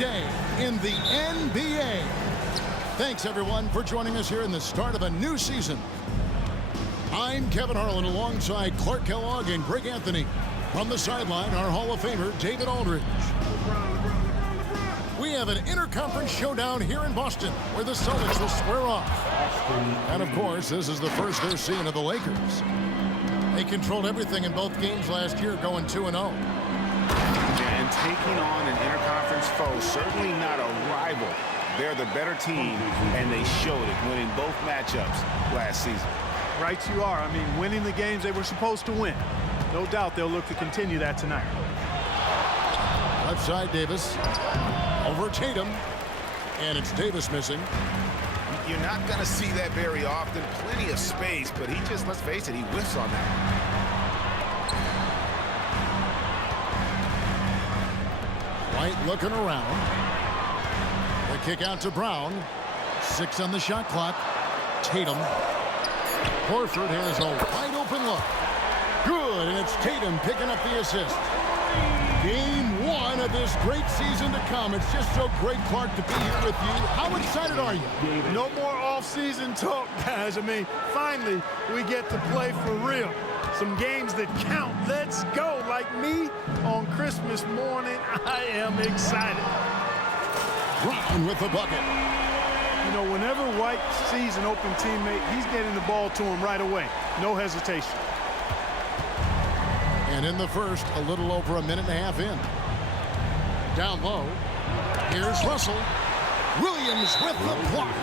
day in the NBA. Thanks, everyone, for joining us here in the start of a new season. I'm Kevin Harlan alongside Clark Kellogg and Greg Anthony. From the sideline, our Hall of Famer, David Aldridge. We have an interconference showdown here in Boston, where the Celtics will square off. And, of course, this is the first they're seeing of the Lakers. They controlled everything in both games last year, going 2-0. And taking on an interconference foe, certainly not a rival. They're the better team, and they showed it, winning both matchups last season. Right you are. I mean, winning the games they were supposed to win. No doubt they'll look to continue that tonight. Left side, Davis. Over Tatum. And it's Davis missing. You're not going to see that very often. Plenty of space, but he just, let's face it, he whiffs on that. White looking around. The kick out to Brown. 6 on the shot clock. Tatum. Horford has a wide open look. Good, and it's Tatum picking up the assist. Game 1 of this great season to come. It's just so great, Clark, to be here with you. How excited are you? No more off-season talk, guys. I mean, finally, we get to play for real. Some games that count. Let's go. Like me on Christmas morning, I am excited. Brown with the bucket. You know, whenever White sees an open teammate, he's getting the ball to him right away. No hesitation. And in the first, a little over a minute and a half in. Down low. Here's Russell. Williams with the block.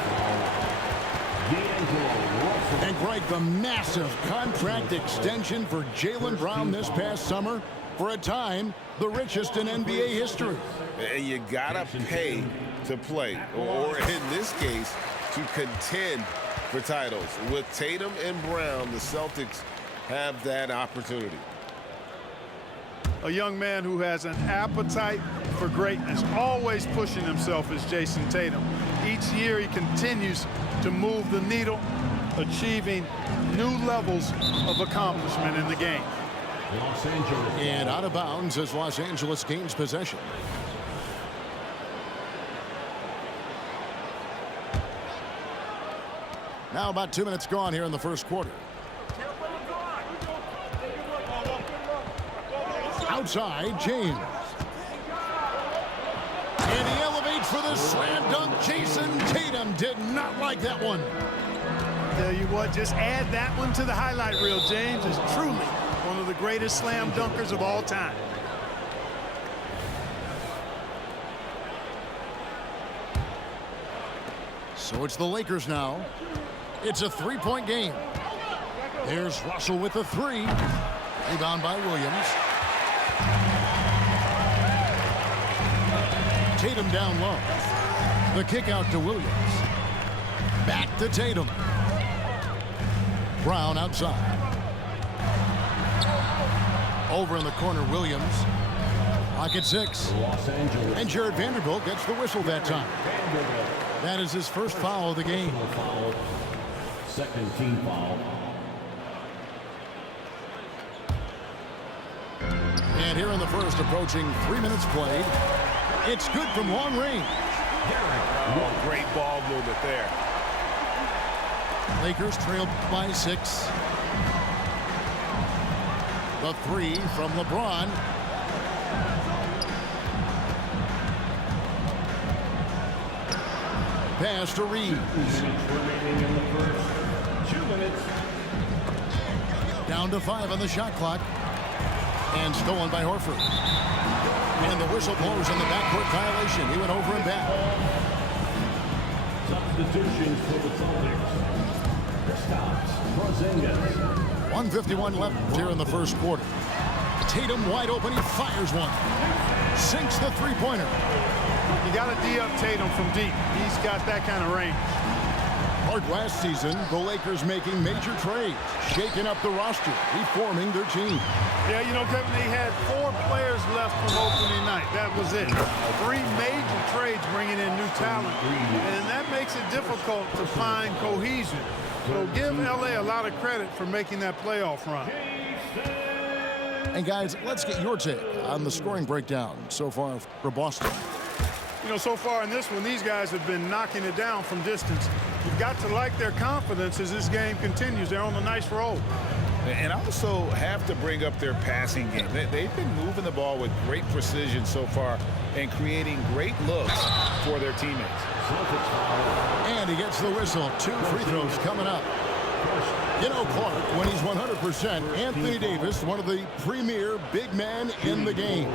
And Greg, the massive contract extension for Jaylen Brown this past summer. For a time, the richest in NBA history. And you gotta pay to play, or in this case, to contend for titles. With Tatum and Brown, the Celtics have that opportunity. A young man who has an appetite for greatness, always pushing himself, is Jason Tatum. Each year he continues to move the needle, achieving new levels of accomplishment in the game. And out of bounds as Los Angeles gains possession. Now about 2 minutes gone here in the first quarter. Outside, James. And he elevates for the slam dunk. Jason Tatum did not like that one. Tell you what, just add that one to the highlight reel. James is truly one of the greatest slam dunkers of all time. So it's the Lakers now. It's a three-point game. There's Russell with the three. Rebound by Williams. Tatum down low. The kick out to Williams. Back to Tatum. Brown outside. Over in the corner, Williams. Pocket 6. And Jared Vanderbilt gets the whistle that time. That is his first foul of the game. Second team foul. And here in the first, approaching 3 minutes played. It's good from long range. Oh, great ball movement there. Lakers trailed by 6. The three from LeBron. Pass to Reeves. Remaining in the first 2 minutes. Down to 5 on the shot clock. And stolen by Horford. And the whistle blows on the backcourt violation. He went over and back. Substitutions for the Celtics. Kristaps Porzingis. 1:51 left here in the first quarter. Tatum wide open. He fires one. Sinks the three-pointer. You got to D-up Tatum from deep. He's got that kind of range. Hard last season, the Lakers making major trades, shaking up the roster, reforming their team. Yeah, you know, Kevin, they had 4 players left from opening night. That was it. 3 major trades bringing in new talent, and that makes it difficult to find cohesion. So give L.A. a lot of credit for making that playoff run. And guys, let's get your take on the scoring breakdown so far for Boston. You know, so far in this one, these guys have been knocking it down from distance. You've got to like their confidence as this game continues. They're on a nice roll. And also have to bring up their passing game. They've been moving the ball with great precision so far and creating great looks for their teammates. And he gets the whistle. 2 free throws coming up. You know, Clark, when he's 100%, Anthony Davis, one of the premier big men in the game.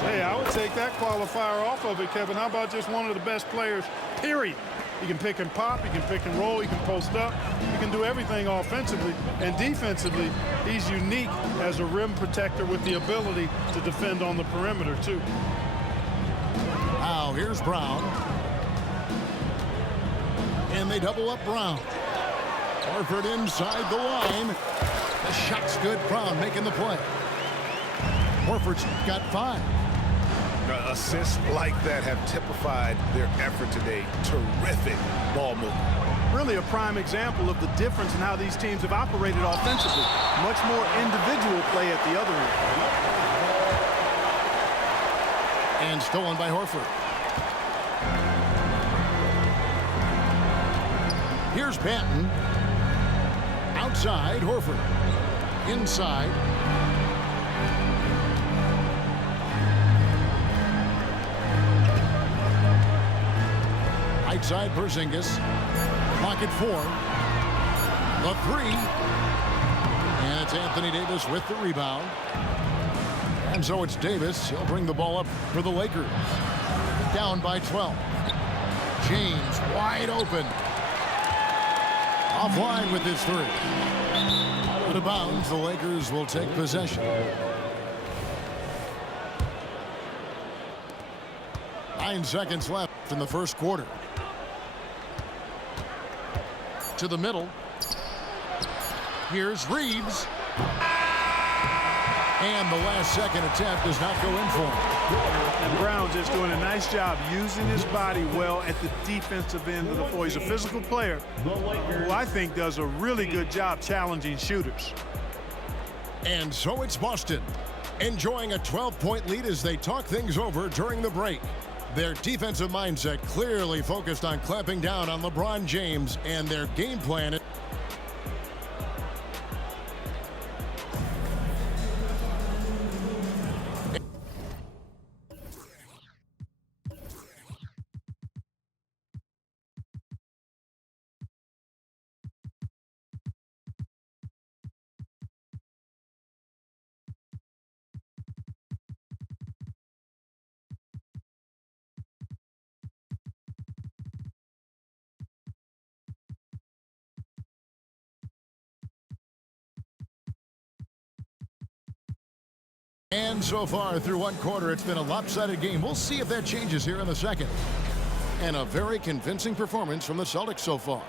Hey, I would take that qualifier off of it, Kevin. How about just one of the best players, period? He can pick and pop, he can pick and roll, he can post up, he can do everything offensively. And defensively, he's unique as a rim protector with the ability to defend on the perimeter, too. Now, here's Brown. And they double up Brown. Horford inside the line. The shot's good. Brown making the play. Horford's got 5. Assists like that have typified their effort today. Terrific ball movement. Really a prime example of the difference in how these teams have operated offensively. Much more individual play at the other end. And stolen by Horford. Here's Banton. Outside, Horford. Inside. Right side, Porzingis. Clock at 4. The 3. And it's Anthony Davis with the rebound. And so it's Davis. He'll bring the ball up for the Lakers. Down by 12. James wide open. Offline with his 3. Out of bounds, the Lakers will take possession. 9 seconds left in the first quarter. To the middle. Here's Reeves. And the last second attempt does not go in for him. And Brown just doing a nice job using his body well at the defensive end of the floor. He's a physical player who I think does a really good job challenging shooters. And so it's Boston, enjoying a 12-point lead as they talk things over during the break. Their defensive mindset clearly focused on clamping down on LeBron James, and their game plan. And so far through one quarter, it's been a lopsided game. We'll see if that changes here in the second. And a very convincing performance from the Celtics so far.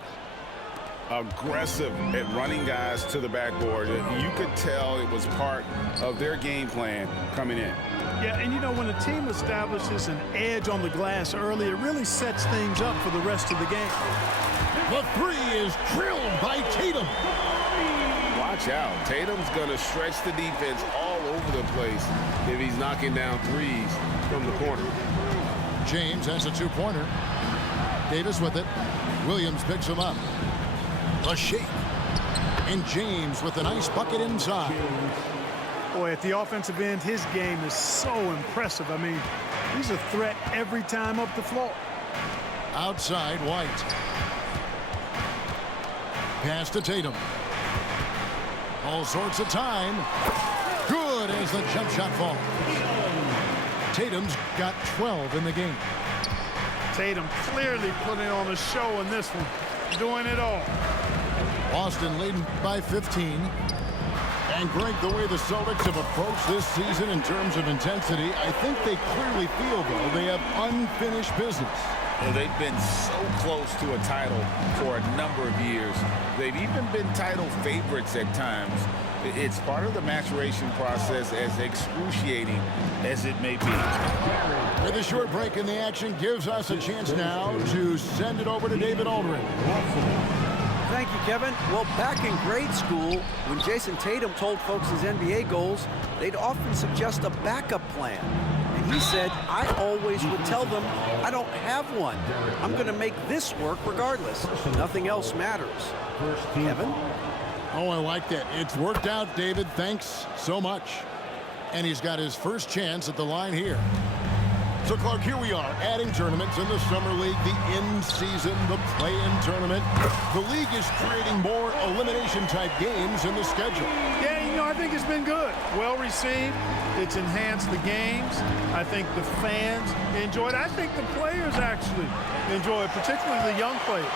Aggressive at running guys to the backboard. You could tell it was part of their game plan coming in. Yeah, and you know, when a team establishes an edge on the glass early, it really sets things up for the rest of the game. The 3 is drilled by Tatum. Watch out. Tatum's going to stretch the defense all over the place if he's knocking down threes from the corner. James has a 2-pointer. Davis with it. Williams picks him up. A shake. And James with a nice bucket inside. Boy, at the offensive end, his game is so impressive. I mean, he's a threat every time up the floor. Outside, White. Pass to Tatum. All sorts of time. Good as the jump shot falls. Tatum's got 12 in the game. Tatum clearly putting on a show in this one. Doing it all. Boston leading by 15. And Greg, the way the Celtics have approached this season in terms of intensity, I think they clearly feel, though, they have unfinished business. Well, they've been so close to a title for a number of years. They've even been title favorites at times. It's part of the maturation process, as excruciating as it may be. With a short break in the action gives us a chance now to send it over to David Aldridge. Thank you, Kevin. Well, back in grade school, when Jason Tatum told folks his NBA goals, they'd often suggest a backup plan. And He said, I always would tell them I don't have one. I'm going to make this work regardless. Nothing else matters. Kevin? Oh, I like that. It's worked out, David. Thanks so much. And he's got his first chance at the line here. So, Clark, here we are, adding tournaments in the Summer League, the in-season, the play-in tournament. The league is creating more elimination-type games in the schedule. Yeah, I think it's been good. Well received. It's enhanced the games. I think the fans enjoy it. I think the players actually enjoy it, particularly the young players,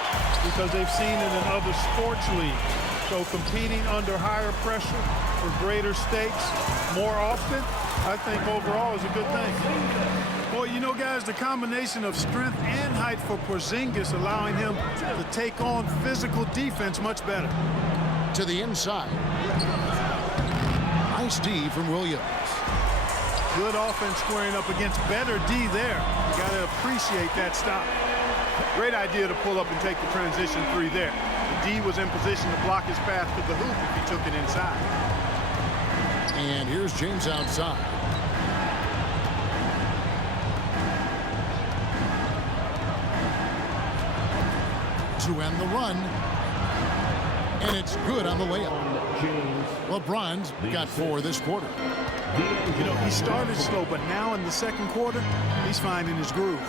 because they've seen it in other sports leagues. So competing under higher pressure for greater stakes more often, I think overall is a good thing. Well, guys, the combination of strength and height for Porzingis allowing him to take on physical defense much better. To the inside. Nice D from Williams. Good offense squaring up against better D there. You got to appreciate that stop. Great idea to pull up and take the transition three there. The D was in position to block his path to the hoop if he took it inside. And here's James outside. To end the run. And it's good on the layup. LeBron's got 4 this quarter. He started slow, but now in the second quarter, he's finding his groove.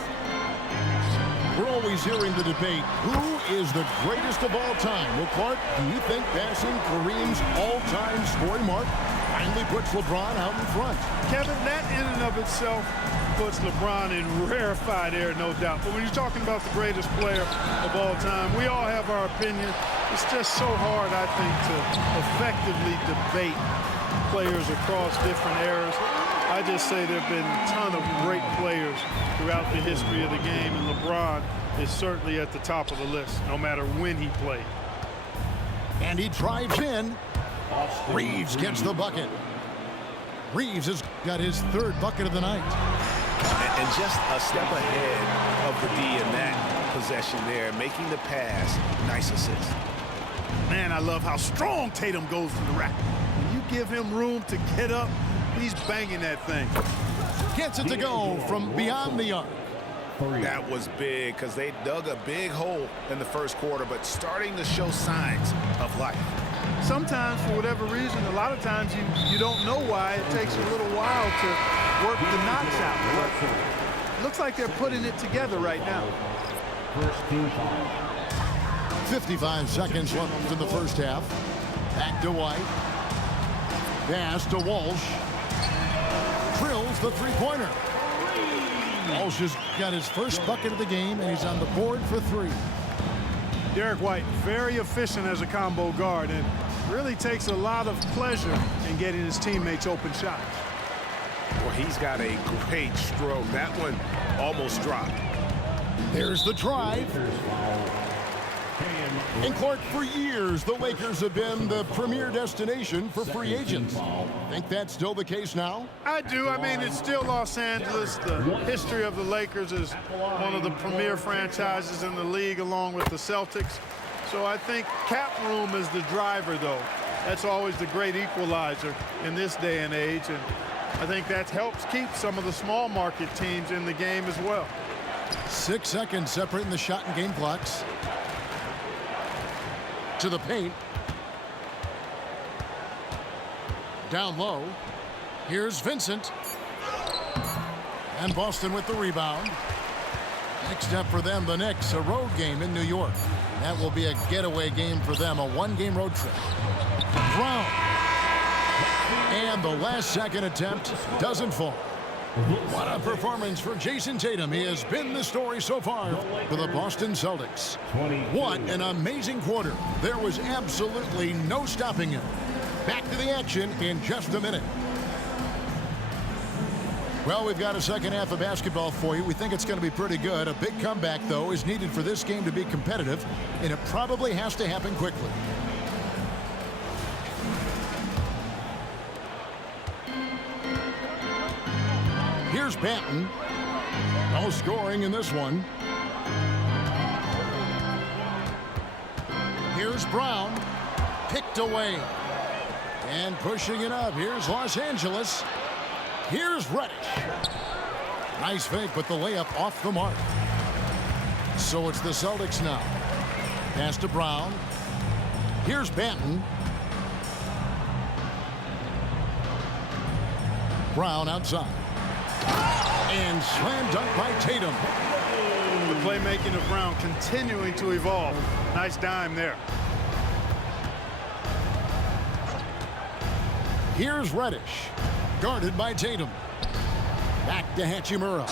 We're always hearing the debate, who is the greatest of all time? Well, Clark, do you think passing Kareem's all-time scoring mark finally puts LeBron out in front? Kevin, that in and of itself puts LeBron in rarefied air, no doubt. But when you're talking about the greatest player of all time, we all have our opinion. It's just so hard, I think, to effectively debate players across different eras. I just say there have been a ton of great players throughout the history of the game, and LeBron is certainly at the top of the list, no matter when he played. And he drives in. Reeves gets the bucket. Reeves has got his 3rd bucket of the night. And just a step ahead of the D in that possession there, making the pass. Nice assist. Man, I love how strong Tatum goes to the rack. When you give him room to get up, he's banging that thing. Gets it to go from beyond the arc. That was big because they dug a big hole in the first quarter, but starting to show signs of life. Sometimes, for whatever reason, a lot of times you don't know why. It takes a little while to work the knots out. But looks like they're putting it together right now. 55 seconds left in the first half. Back to White. Pass to Walsh. Drills the three-pointer. Walsh has got his first bucket of the game, and he's on the board for 3. Derek White, very efficient as a combo guard, and really takes a lot of pleasure in getting his teammates open shots. Well, he's got a great stroke. That one almost dropped. There's the drive. And Clark, for years, the Lakers have been the premier destination for free agents. Think that's still the case now? I do. I mean, it's still Los Angeles. The history of the Lakers is one of the premier franchises in the league, along with the Celtics. So I think cap room is the driver, though. That's always the great equalizer in this day and age. And I think that helps keep some of the small market teams in the game as well. 6 seconds separating the shot and game clocks. To the paint. Down low. Here's Vincent. And Boston with the rebound. Next step for them, the Knicks, a road game in New York. That will be a getaway game for them, a 1-game road trip. Brown. And the last second attempt doesn't fall. What a performance for Jason Tatum. He has been the story so far for the Boston Celtics. What an amazing quarter. There was absolutely no stopping him. Back to the action in just a minute. Well, we've got a second half of basketball for you. We think it's going to be pretty good. A big comeback, though, is needed for this game to be competitive, and it probably has to happen quickly. Here's Banton. No scoring in this one. Here's Brown. Picked away. And pushing it up. Here's Los Angeles. Here's Reddish. Nice fake, but the layup off the mark. So it's the Celtics now. Pass to Brown. Here's Banton. Brown outside. And slam dunk by Tatum. The playmaking of Brown continuing to evolve. Nice dime there. Here's Reddish. Guarded by Tatum. Back to Hachimura.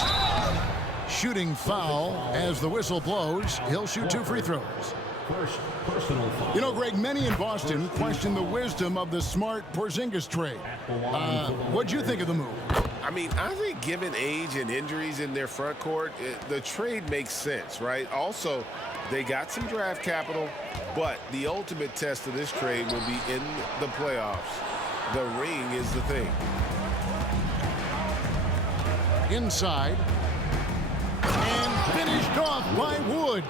Shooting foul as the whistle blows. He'll shoot 2 free throws. You know, Greg, many in Boston question the wisdom of the smart Porzingis trade. What'd you think of the move? I mean, I think given age and injuries in their front court, the trade makes sense, right? Also, they got some draft capital, but the ultimate test of this trade will be in the playoffs. The ring is the thing. Inside. And finished off by Wood.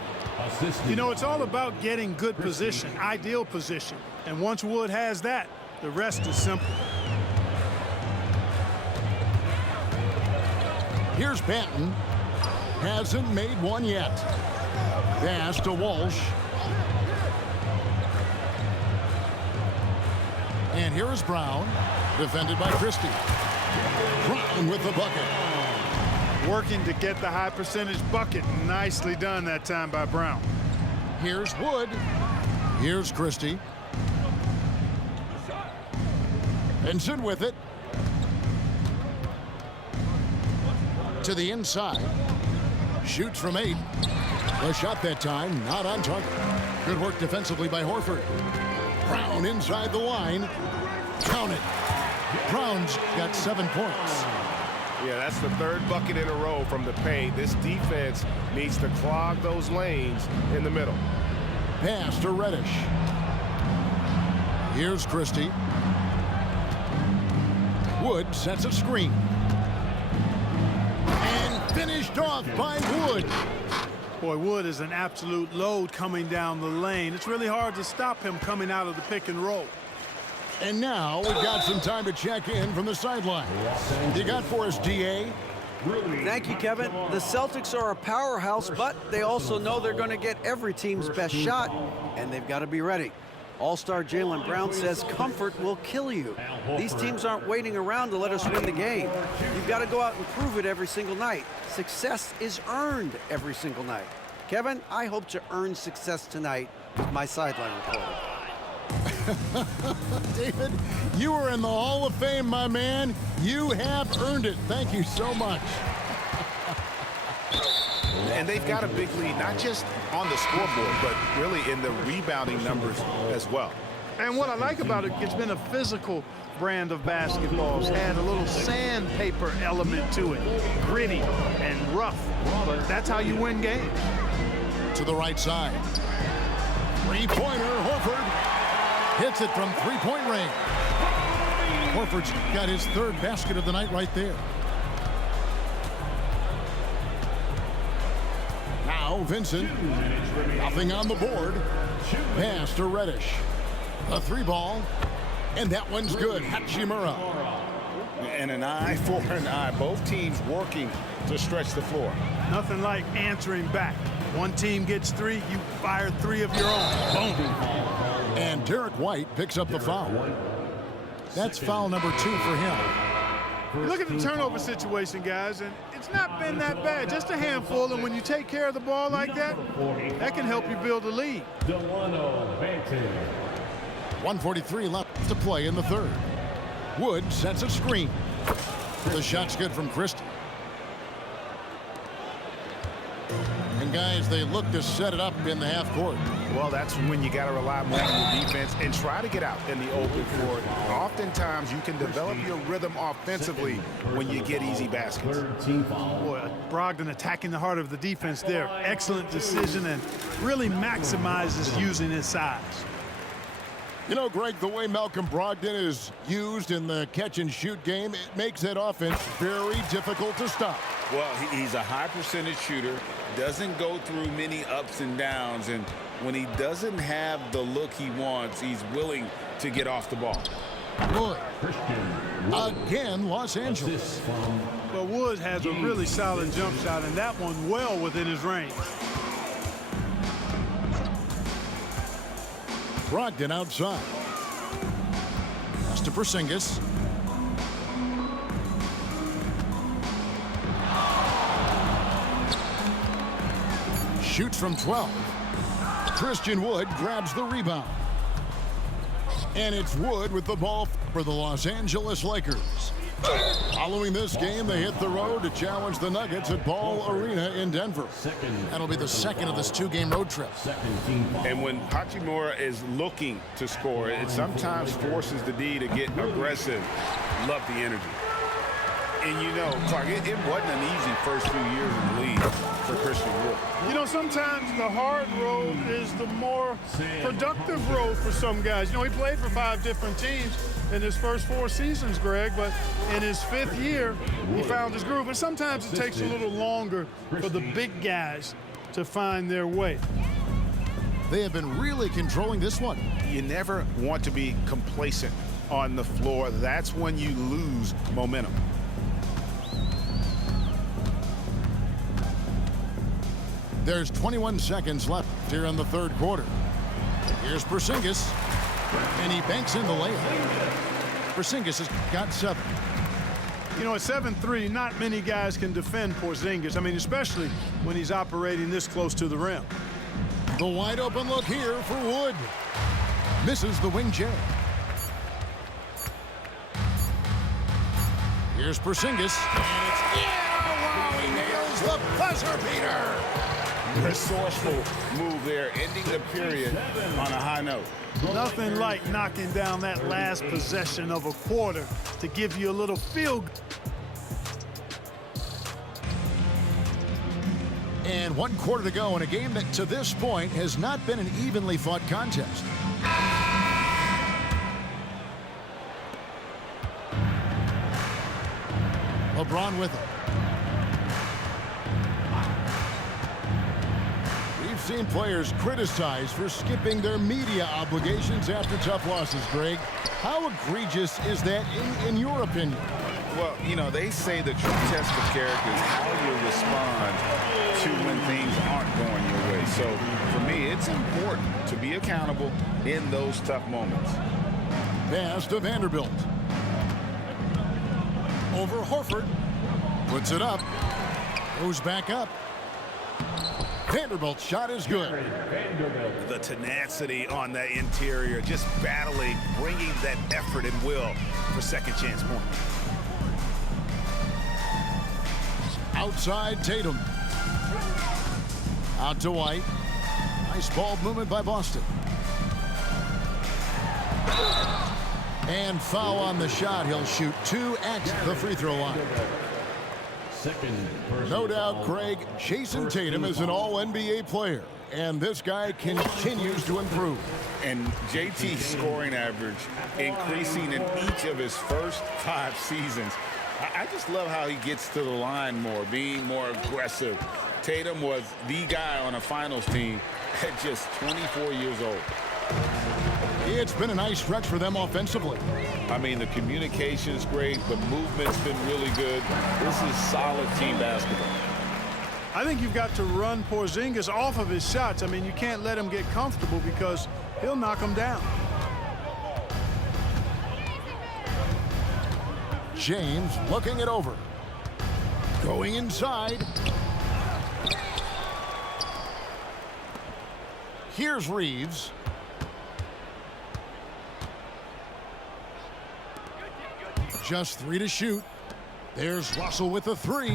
You know, it's all about getting good position, ideal position. And once Wood has that, the rest is simple. Here's Banton. Hasn't made one yet. Pass to Walsh. And here is Brown. Defended by Christie. Brown with the bucket. Working to get the high percentage bucket. Nicely done that time by Brown. Here's Wood. Here's Christie. Benson with it. To the inside. Shoots from 8. The shot that time not on target. Good work defensively by Horford. Brown inside the line. Count it. Brown's got 7 points. Yeah, that's the 3rd bucket in a row from the paint. This defense needs to clog those lanes in the middle. Pass to Reddish. Here's Christie. Wood sets a screen. And finished off by Wood. Boy, Wood is an absolute load coming down the lane. It's really hard to stop him coming out of the pick and roll. And now we've got some time to check in from the sideline. You got for us, DA? Thank you, Kevin. The Celtics are a powerhouse, but they also know they're going to get every team's best shot, and they've got to be ready. All-star Jaylen Brown says comfort will kill you. These teams aren't waiting around to let us win the game. You've got to go out and prove it every single night. Success is earned every single night. Kevin, I hope to earn success tonight with my sideline reporter. David, you are in the Hall of Fame, my man. You have earned it. Thank you so much. And they've got a big lead, not just on the scoreboard, but really in the rebounding numbers as well. And what I like about it, it's been a physical brand of basketball. It's had a little sandpaper element to it. Gritty and rough. But that's how you win games. To the right side. Three-pointer, Horford. Hits it from three-point range. Horford's got his 3rd basket of the night right there. Now Vincent. Nothing on the board. Pass to Reddish. A 3-ball. And that one's good. Hachimura. And an eye for an eye. Both teams working to stretch the floor. Nothing like answering back. One team gets 3, you fire 3 of your own. Boom. And Derek White picks up the foul. That's foul number 2 for him. Look at the turnover situation, guys, and it's not been that bad. Just a handful, and when you take care of the ball like that, that can help you build a lead. 1:43 left to play in the 3rd. Wood sets a screen. The shot's good from Christie. And guys, they look to set it up in the half court. Well, that's when you got to rely more on your defense and try to get out in the open floor. Oftentimes, you can develop your rhythm offensively when you get easy baskets. Boy, Brogdon attacking the heart of the defense there. Excellent decision and really maximizes using his size. You know, Greg, the way Malcolm Brogdon is used in the catch-and-shoot game, it makes that offense very difficult to stop. Well, he's a high percentage shooter, doesn't go through many ups and downs, and when he doesn't have the look he wants, he's willing to get off the ball. Wood. Again, Los Angeles. Well, Wood has a really solid jump shot, and that one well within his range. Brogdon outside. Pass to Porzingis. Shoots from 12. Christian Wood grabs the rebound. And it's Wood with the ball for the Los Angeles Lakers. Following this game, they hit the road to challenge the Nuggets at Ball Arena in Denver. That'll be the second of this two-game road trip. And when Hachimura is looking to score, it sometimes forces the D to get aggressive. Love the energy. And you know, Clark, it wasn't an easy first few years in the league for Christian Wood. You know, sometimes the hard road is the more productive road for some guys. You know, he played for 5 different teams in his first 4 seasons, Greg, but in his 5th year, he found his groove. And sometimes it takes a little longer for the big guys to find their way. They have been really controlling this one. You never want to be complacent on the floor. That's when you lose momentum. There's 21 seconds left here in the third quarter. Here's Porzingis, and he banks in the layup. Porzingis has got 7. You know, at 7'3", not many guys can defend Porzingis. I mean, especially when he's operating this close to the rim. The wide open look here for Wood. Misses the wing J. Here's Porzingis. And it's wow, he nails the buzzer beater. Resourceful move there, ending the period on a high note. Nothing like knocking down that last possession of a quarter to give you a little feel. And 1 quarter to go in a game that to this point has not been an evenly fought contest. LeBron with it. We've seen players criticized for skipping their media obligations after tough losses, Greg. How egregious is that in your opinion? Well, you know, they say the true test of character is how you respond to when things aren't going your way. So, for me, it's important to be accountable in those tough moments. Pass to Vanderbilt. Over Horford. Puts it up. Goes back up. Vanderbilt's shot is good. The tenacity on that interior, just battling, bringing that effort and will for second chance point. Outside Tatum. Out to White. Nice ball movement by Boston. And foul on the shot. He'll shoot 2 at the free throw line. No doubt, Craig, Jason Tatum is an all-NBA player, and this guy continues to improve. And JT's scoring average increasing in each of his first 5 seasons. I just love how he gets to the line more, being more aggressive. Tatum was the guy on a finals team at just 24 years old. It's been a nice stretch for them offensively. I mean, the communication's great. The movement's been really good. This is solid team basketball. I think you've got to run Porzingis off of his shots. I mean, you can't let him get comfortable because he'll knock him down. James looking it over. Going inside. Here's Reeves. Just 3 to shoot. There's Russell with the 3.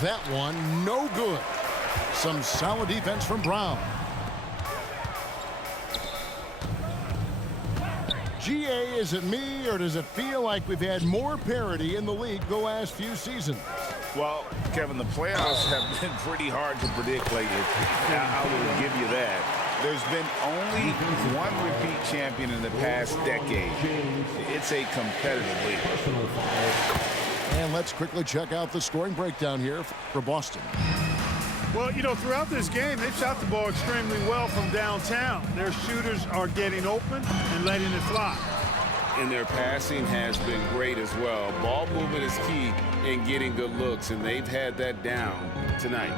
That one no good. Some solid defense from Brown. GA, is it me, or does it feel like we've had more parity in the league the last few seasons? Well, Kevin, the playoffs have been pretty hard to predict lately. I will give you that. There's been only one repeat champion in the past decade. It's a competitive league. And let's quickly check out the scoring breakdown here for Boston. Well, you know, throughout this game, they've shot the ball extremely well from downtown. Their shooters are getting open and letting it fly. And their passing has been great as well. Ball movement is key in getting good looks, and they've had that down tonight.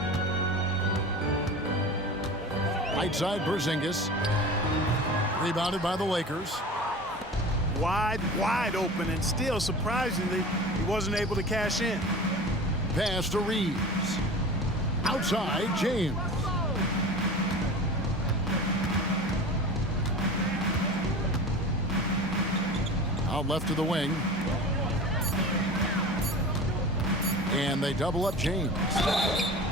Right side, Porzingis. Rebounded by the Lakers. Wide open, and still, surprisingly, he wasn't able to cash in. Pass to Reeves. Outside, James. Out left to the wing. And they double up James.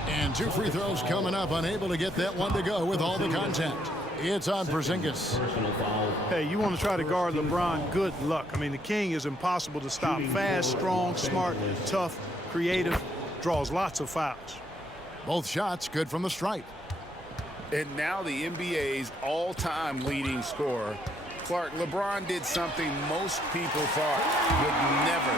And 2 free throws coming up, unable to get that one to go with all the contact. It's on Porzingis. Hey, you want to try to guard LeBron, good luck. I mean, the king is impossible to stop. Fast, strong, smart, tough, creative, draws lots of fouls. Both shots good from the stripe. And now the NBA's all-time leading scorer. Clark, LeBron did something most people thought would never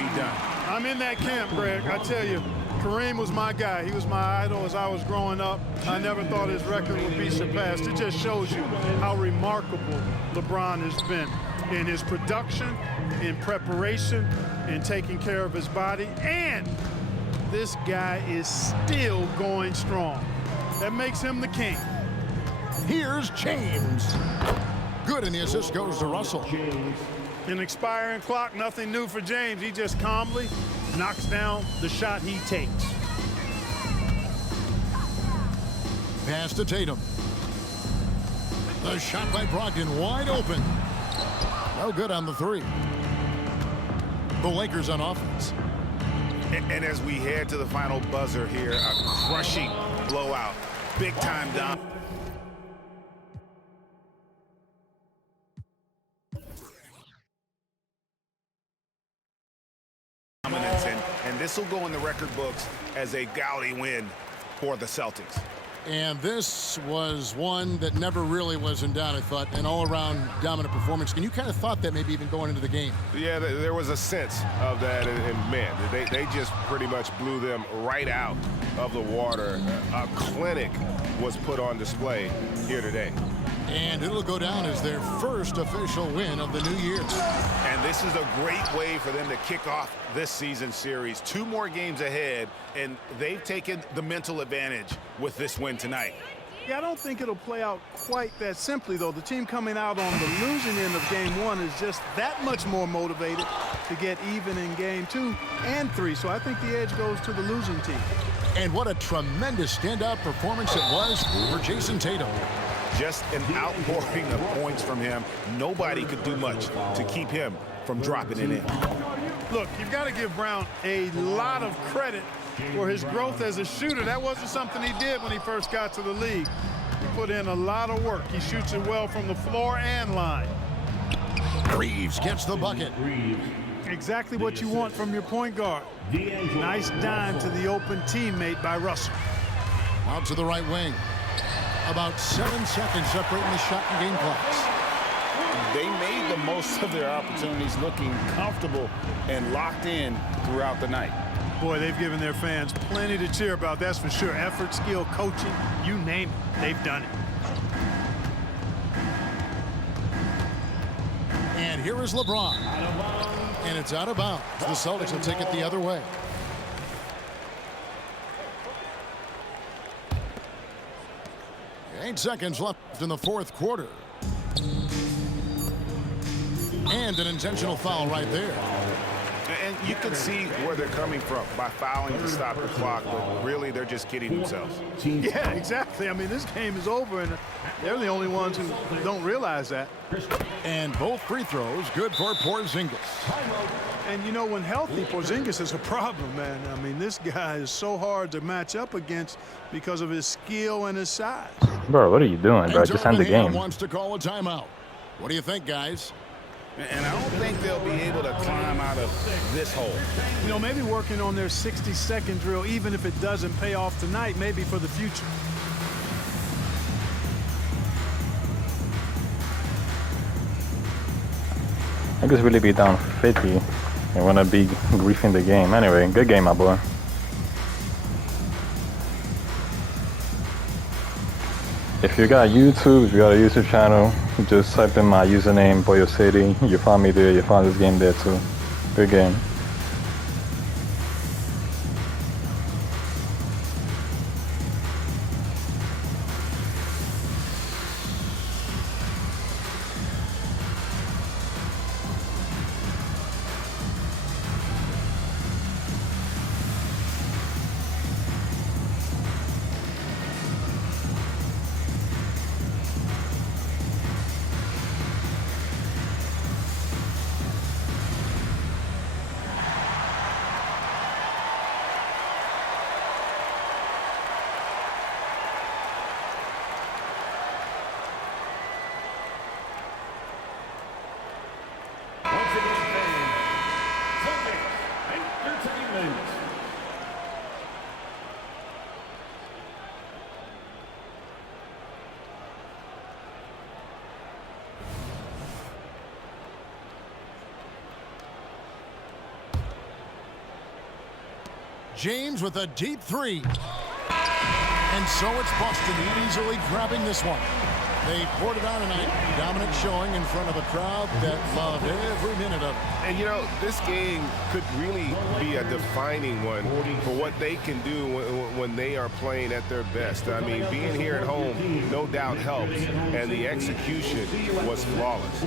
be done. I'm in that camp, Greg. I tell you, Kareem was my guy. He was my idol as I was growing up. I never thought his record would be surpassed. It just shows you how remarkable LeBron has been in his production, in preparation, in taking care of his body. And this guy is still going strong. That makes him the king. Here's James. Good, and the assist goes to Russell. An expiring clock, nothing new for James. He just calmly knocks down the shot he takes. Pass to Tatum. The shot by Brogdon, wide open. No good on the 3. The Lakers on offense. And as we head to the final buzzer here, a crushing blowout. Big time down. And this will go in the record books as a gaudy win for the Celtics. And this was one that never really was in doubt, I thought, an all-around dominant performance. And you kind of thought that maybe even going into the game. Yeah, there was a sense of that, and man, they just pretty much blew them right out of the water. A clinic was put on display here today. And it'll go down as their first official win of the new year. And this is a great way for them to kick off this season series. 2 more games ahead, and they've taken the mental advantage with this win tonight. Yeah, I don't think it'll play out quite that simply, though. The team coming out on the losing end of game 1 is just that much more motivated to get even in game 2 and 3. So I think the edge goes to the losing team. And what a tremendous standout performance it was for Jason Tatum. Just an outpouring of points from him. Nobody could do much to keep him from dropping it in. Look, you've got to give Brown a lot of credit for his growth as a shooter. That wasn't something he did when he first got to the league. He put in a lot of work. He shoots it well from the floor and line. Reeves gets the bucket. Exactly what you want from your point guard. Nice dime to the open teammate by Russell. Out to the right wing. About 7 seconds separating the shot and game clocks. They made the most of their opportunities, looking comfortable and locked in throughout the night. Boy, they've given their fans plenty to cheer about, that's for sure. Effort, skill, coaching, you name it, they've done it. And here is LeBron. And it's out of bounds. The Celtics will take it the other way. Eight seconds left in the 4th quarter. And an intentional foul right there. And you can see where they're coming from by fouling to stop the clock, but really they're just kidding themselves. Yeah, exactly. I mean, this game is over, and they're the only ones who don't realize that. And both free throws good for Porzingis. And, you know, when healthy, Porzingis is a problem, man. I mean, this guy is so hard to match up against because of his skill and his size. Bro, what are you doing, bro? Just end the game. Wants to call a timeout. What do you think, guys? And I don't think they'll be able to climb out of this hole. You know, maybe working on their 60-second drill, even if it doesn't pay off tonight, maybe for the future. I guess really be down 50. I want to be griefing the game. Anyway, good game, my boy. If you got YouTube, if you got a YouTube channel, just type in my username, PolloCiTy. You find me there, you find this game there too. Good game. Once again, fans, Celtics Entertainment. James with a deep three. And so it's Boston easily grabbing this one. They poured it on tonight. Dominant showing in front of a crowd that loved every minute of it. And, you know, this game could really be a defining one for what they can do when they are playing at their best. I mean, being here at home, no doubt helps, and the execution was flawless.